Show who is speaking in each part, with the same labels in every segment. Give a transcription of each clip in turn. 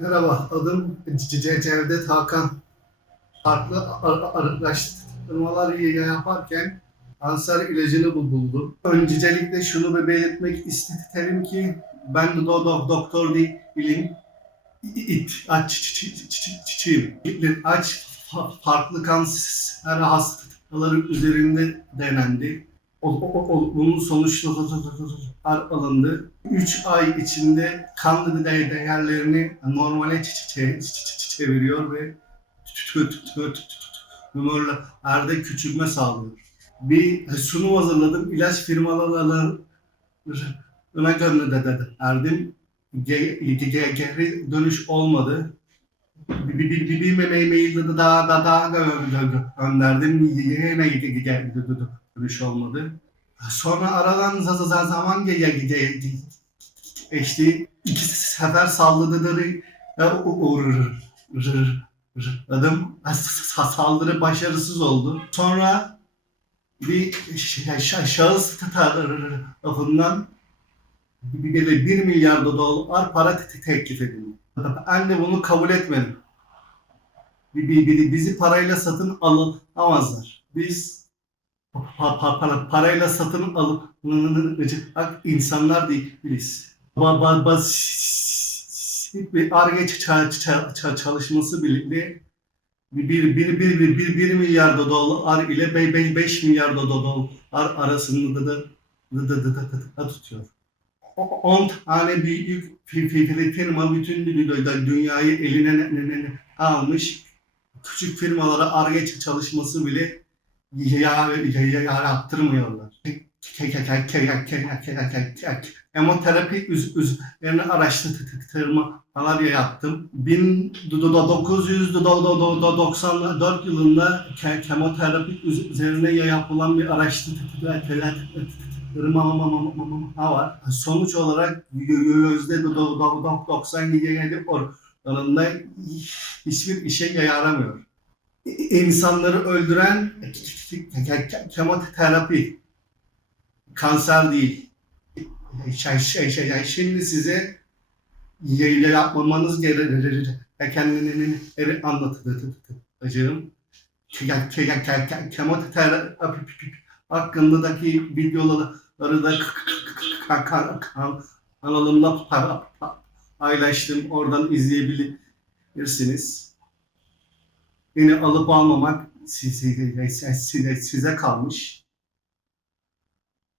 Speaker 1: Merhaba, adım Cevdet Hakan. Farklı ar- araştırmalar yaparken kanser ilacını bu- buldum. Öncelikle şunu belirtmek isterim ki ben de do- do- doktor değilim. İt, aççıyım. Aç fa- farklı kanser hastaları üzerinde denendi. O, o, o, bunun sonuçları alındı. 3 ay içinde kan de- değerlerini normale çeviriyor ve tümörlerde küçülme sağlıyor. Bir sunum hazırladım. İlaç firmalarına gönderdim. Ge- ge- Geri dönüş olmadı. Bir, mailde de daha, daha, daha gö- gönderdim. Yine geri dönüş olmadı. Sonra aradan za- za- zaman ge- ge- ge- geçti. İki sefer salladıları uğradım. Saldırı başarısız oldu. Sonra bir şahıs tarafından bir, bir, milyar dolar para te- teklif edildi. Ben de bunu kabul etmedim. Bir, bir, bir- bizi parayla satın alamazlar. Biz pa- pa- pa- parayla satın alınacak insanlar değiliz. Ba- ba- Basit bir ARGE ça- ça- ça- çalışması bile bir, bir, bir, bir, bir, bir, milyar dolar ile 5 milyar dolar arasında da, da, da, da, da, da tutuyor. 10 tane büyük fi- fi- fi- firma bütün dü- dünyayı eline ne- ne- ne- almış. Küçük firmalara ARGE çalışması bile ya, ya, ya, yaptırmıyorlar. Kemoterapi üz, üzerine araştırmalar yaptım. 1994 yılında ke- kemoterapi üz- üzerine yapılan bir araştırma var. Sonuç olarak yüzde 97 oranında hiçbir işe yaramıyor. İnsanları öldüren kemoterapi kanser değil. Şey, şey, şey, şimdi size yapmamanız gerekenleri anlatacağım. Kemoterapi hakkındaki videoları da kanalımda paylaştım. Oradan izleyebilirsiniz. Beni alıp almamak size, size, kalmış.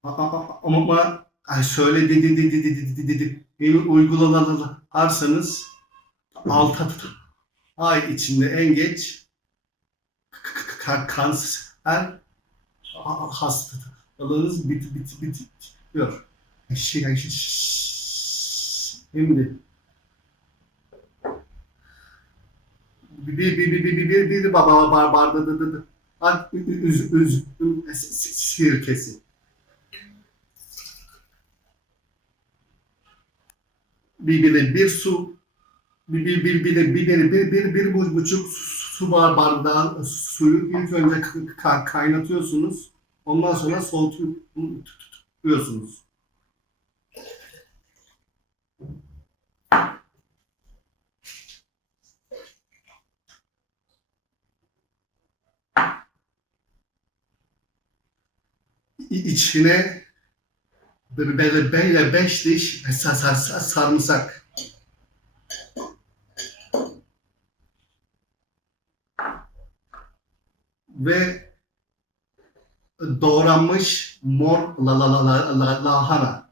Speaker 1: Ama şöyle dedi dedi dedi dedi dedi beni uygularsanız 6 ay içinde en geç kanser hastalığınız bit bit bit bitiyor. Şey, şimdi bir bir bir bir bir bir baba bar barda da da da üz üz sirkesi. Bir bir bir, su bir bir bir bir bir bir bir bir bir, bir bu- buçuk su bar bardağı suyu ilk önce ka- kaynatıyorsunuz. Ondan sonra soğutuyorsunuz. İçine böyle böyle beş diş sa- sa- sa- sarımsak. Ve doğranmış mor la la la la la lahana.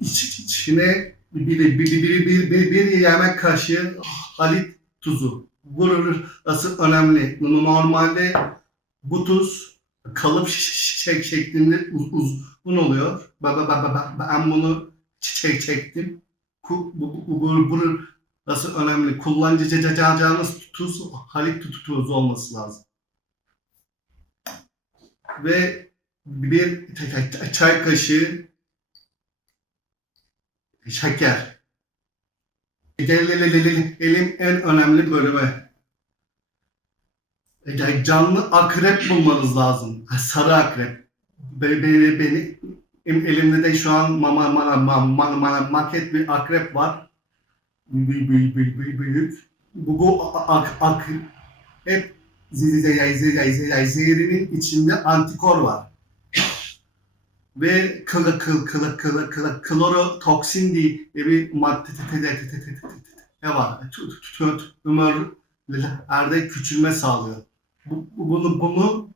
Speaker 1: İç, içine bir, bir, bir, bir, bir, bir yemek kaşığı halit tuzu. Burası önemli. Normalde bu tuz kalıp şek şeklinde uz- uzun oluyor. Ben, bunu çek çektim. Bu, bu, bu, bu, bu- burası önemli. Kullanacağınız tuz halit tu- tuzu olması lazım. Ve bir çay kaşığı şeker. Gelelim en önemli bölüme. Yani canlı akrep bulmanız lazım. Sarı akrep. Be, be, beni, elimde de şu an mama, mama, mama, mama, maket bir akrep var. Büyük, büyük, büyük, büyük. Bu, bu ak, ak, hep zehrinin içinde antikor var ve kılı kıl kılı kılı kılı klorotoksin diye bir madde ne var. E, Tümörlerde küçülme sağlıyor. Bu Bunu bunu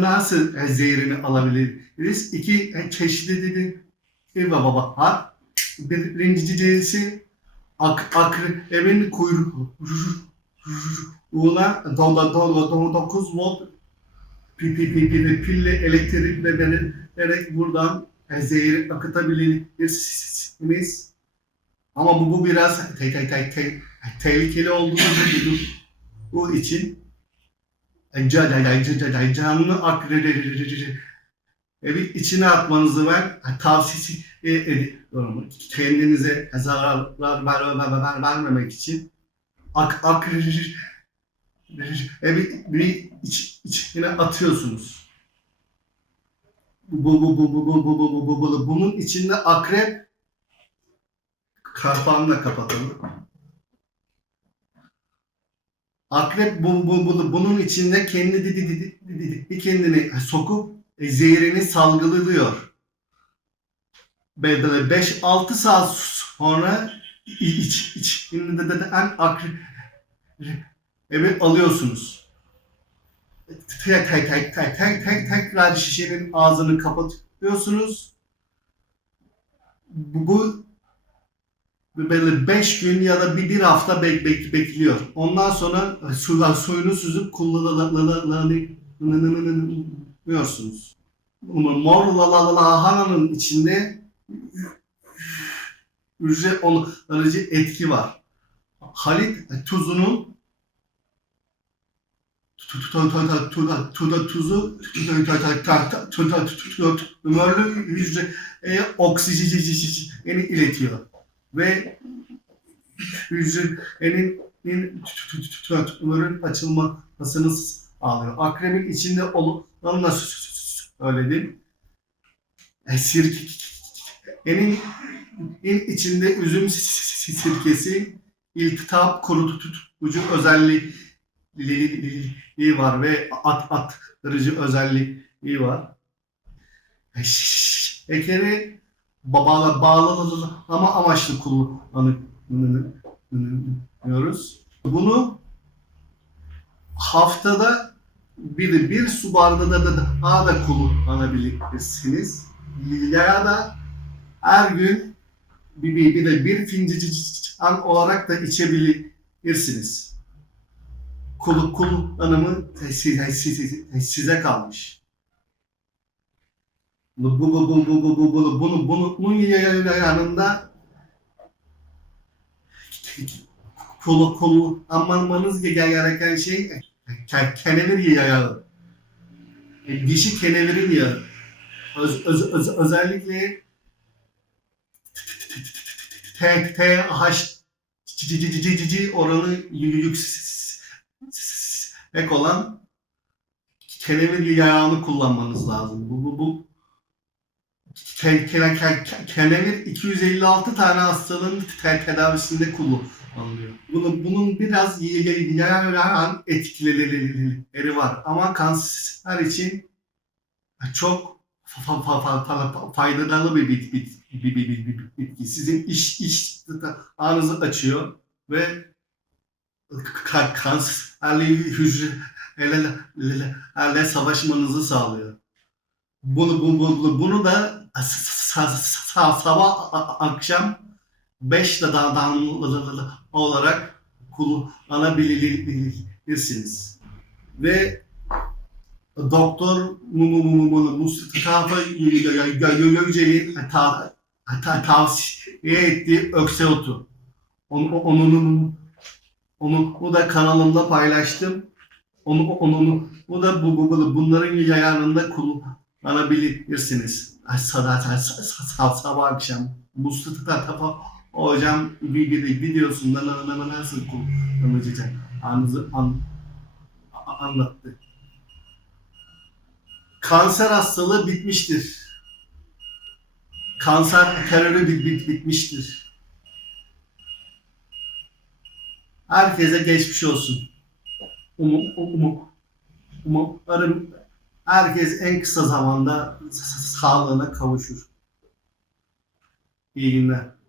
Speaker 1: nasıl e, zehrini alabiliriz? İki e, çeşitli dedi. Eyvah baba. Ha? Birincisi ak, akrebin kuyruğuna 99 volt PPP'de pille elektrik ve vererek buradan zehir akıtabilirsiniz. Ama bu, bu biraz te, te, te, te, tehlikeli olduğu için canlı akreleri evi içine atmanızı ben tavsiye ediyorum. E, Kendinize zararlar vermemek için ak akreleri akrebi bir iç, içine atıyorsunuz. Bu, bu, bu, bu, bu, bu, bu, bu, bu, bu, bunun içinde akrep kapağını da kapatalım. Akrep bu, bu, bu, bunun içinde kendi di, di, di, di, di, di, kendini sokup e, zehrini salgılıyor. Ve böyle 5-6 saat sonra iç, iç, içinde de en akrep evet alıyorsunuz. Tek tek tek tek tek tek tekrar şişenin ağzını kapatıyorsunuz. Bu, böyle 5 gün ya da bir, bir hafta bek, bek, bekliyor. Ondan sonra sudan suyunu süzüp kullanıyorsunuz. Mor lahananın içinde hücre onarıcı etki var. Halit tuzunun tuzu hücreye oksijeni iletiyor ve hücrenin tümörün açılmasını sağlıyor. Akrebin içinde olanla söyledim. E, Sirkenin içinde üzüm sirkesi iltihap kurutucu özelliği var ve at attırıcı özelliği var. Şekeri bağla bağlı ama amaçlı kullanıyoruz. Bunu haftada bir, bir su bardağı da daha da kullanabilirsiniz. Ya da her gün bir, bir, bir de bir fincan olarak da içebilirsiniz kul, kullanımı size kalmış. Bu, bu, bu, bu, bu, bu, bu, bunu, bunu, bunu, bunun yanında kulu kulu anmanmanız gereken şey kenevir yayağı. Dişi kenevirin yağı. Öz, öz, öz, özellikle THC oranı yüksek olan kenevir yağını kullanmanız lazım. Bu, bu, bu ke, ke, ke, ke- kenevir 256 tane hastalığın te- tedavisinde kullanılıyor. Bunun, bunun biraz yayan etkileri var ama kanser için çok fa- fa- fa- fa- faydalı bir bit- bit- bir- bir- bir- bir- bitki. Sizin iş iş ağınızı açıyor ve kanserli hücrelerle savaşmanızı sağlıyor. Bunu, bunu, bunu da sabah akşam 5 damla olarak kullanabilirsiniz. Ve Doktor Mustafa Yücel'in tavsiye ettiği ökse otu. Onun onu bu da kanalımda paylaştım. Onu onu bu da bu, bu bunların yararında kullanabilirsiniz. Sabah sabah akşam Mustafa hocam bir bir videosunda na- na- na- nasıl kullanılacak anınızı an, anlattı. Kanser hastalığı bitmiştir. Kanser terörü bit, bit, bitmiştir. Herkese geçmiş olsun. Umum, umum, umarım herkes en kısa zamanda sağlığına kavuşur. İyi günler.